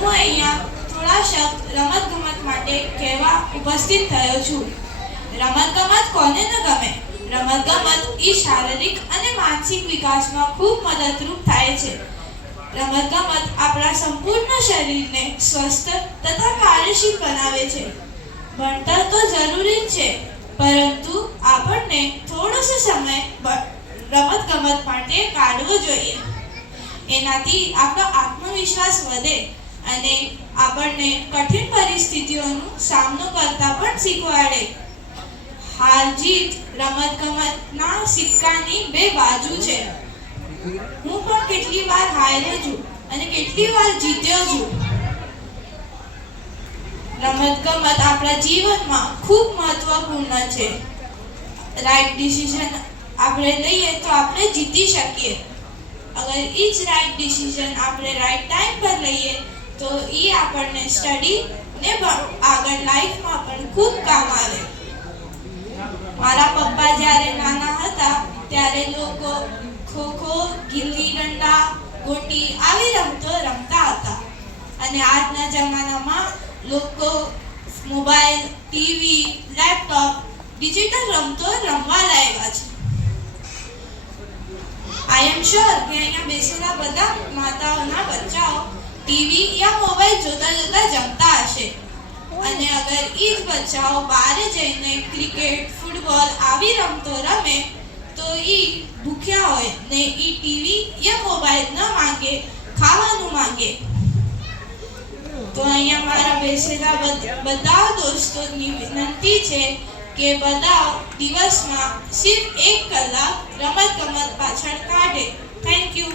હું અહીંયા થોડા શબ્દ રમતગમત માટે કહેવા ઉપસ્થિત થયો છું. રમતગમત કોને ન ગમે? રમતગમત એ શારીરિક અને માનસિક વિકાસમાં ખૂબ મદદરૂપ થાય છે. રમતગમત આપણા સંપૂર્ણ શરીરને સ્વસ્થ તથા કાર્યશીલ બનાવે છે. ભણતર તો જરૂરી જ છે, પરંતુ આપણને થોડો સમય રમતગમત માટે કાઢવો જોઈએ. એનાથી આપણો આત્મવિશ્વાસ વધે અને આપણને કઠિન પરિસ્થિતિઓનો સામનો કરતા પણ શીખવાડે. હાર જીત રમતગમતના સિક્કાની બે બાજુ છે. હું પણ કેટલી વાર હાર્યો છું અને કેટલી વાર જીત્યો છું. રમતગમત આપણા જીવનમાં ખૂબ મહત્વપૂર્ણ છે. રાઈટ ડિસિઝન આપણે લઈએ તો આપણે જીતી શકીએ. અગર એ જ રાઈટ ડિસિઝન આપણે રાઈટ ટાઈમ પર લઈએ તો એ આપણને સ્ટડી ને આગળ લાઈફમાં પણ ખૂબ કામ આવે. મારા પપ્પા જ્યારે નાના હતા ત્યારે લોકો ખોખો, ગિલ્લી દંડા, ગોટી આવી રમતો રમતા હતા અને આજના જમાનામાં લોકો મોબાઈલ, ટીવી, લેપટોપ, ડિજિટલ રમતો રમવા લાગ્યા છે. આઈ એમ શ્યોર કે અહીંયા બેસેલા બધા માતાઓના બચ્ચાઓ ટીવી યા મોબાઈલ જોતા જોતા જમતા હશે. અને અગર એ જ બચ્ચાઓ બહાર જઈને ક્રિકેટ, ફૂટબોલ આવી રમતો રમે તો એ ભૂખ્યા હોય ને એ ટીવી યા મોબાઈલ ન માંગે, ખાવાનું માંગે. તો અહીંયા મારા બેસેલા બધા દોસ્તોની વિનંતી છે કે બધા દિવસમાં સિર્ફ 1 કલાક રમતગમત પાછળ કાઢે. Thank you.